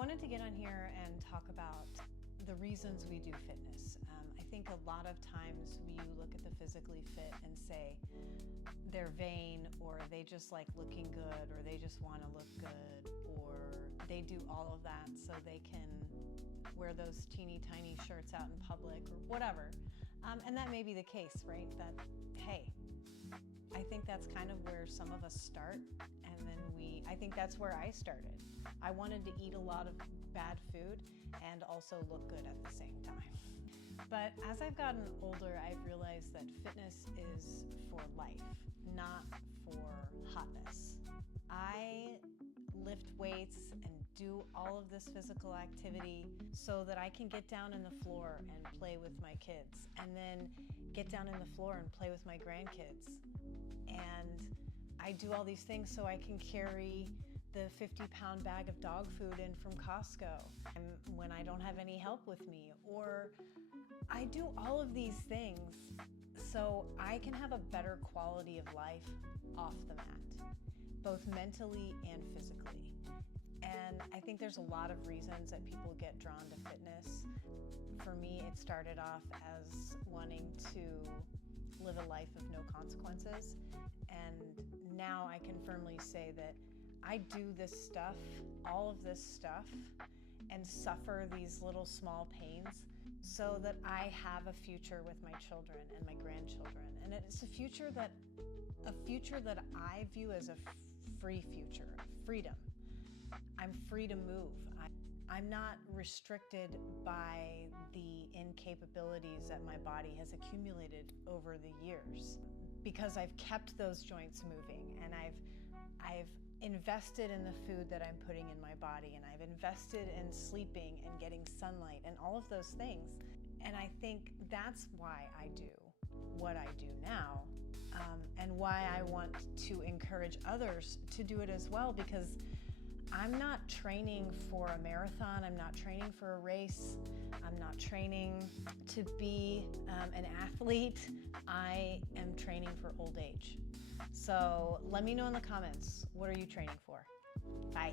wanted to get on here and talk about the reasons we do fitness. I think a lot of times you look at the physically fit and say they're vain, or they just like looking good, or they just want to look good, or they do all of that so they can wear those teeny tiny shirts out in public or whatever. And that may be the case, right? That, hey, I think that's kind of where some of us start, and then I think that's where I started. I wanted to eat a lot of bad food and also look good at the same time. But as I've gotten older, I've realized that fitness is for life, not for hotness. I lift weights and do all of this physical activity so that I can get down in the floor and play with my kids, and then get down in the floor and play with my grandkids. And I do all these things so I can carry the 50-pound bag of dog food in from Costco when I don't have any help with me. Or I do all of these things so I can have a better quality of life off the mat, both mentally and physically. And I think there's a lot of reasons that people get drawn to fitness. For me, it started off as wanting to live a life of no consequences. And now I can firmly say that I do this stuff, all of this stuff, and suffer these little small pains so that I have a future with my children and my grandchildren. And it's a future that I view as a free future, freedom. I'm free to move. I'm not restricted by the incapabilities that my body has accumulated over the years, because I've kept those joints moving, and I've invested in the food that I'm putting in my body, and I've invested in sleeping and getting sunlight and all of those things. And I think that's why I do what I do now, and why I want to encourage others to do it as well, because I'm not training for a marathon, I'm not training for a race, I'm not training to be an athlete. I am training for old age. So let me know in the comments, what are you training for? Bye.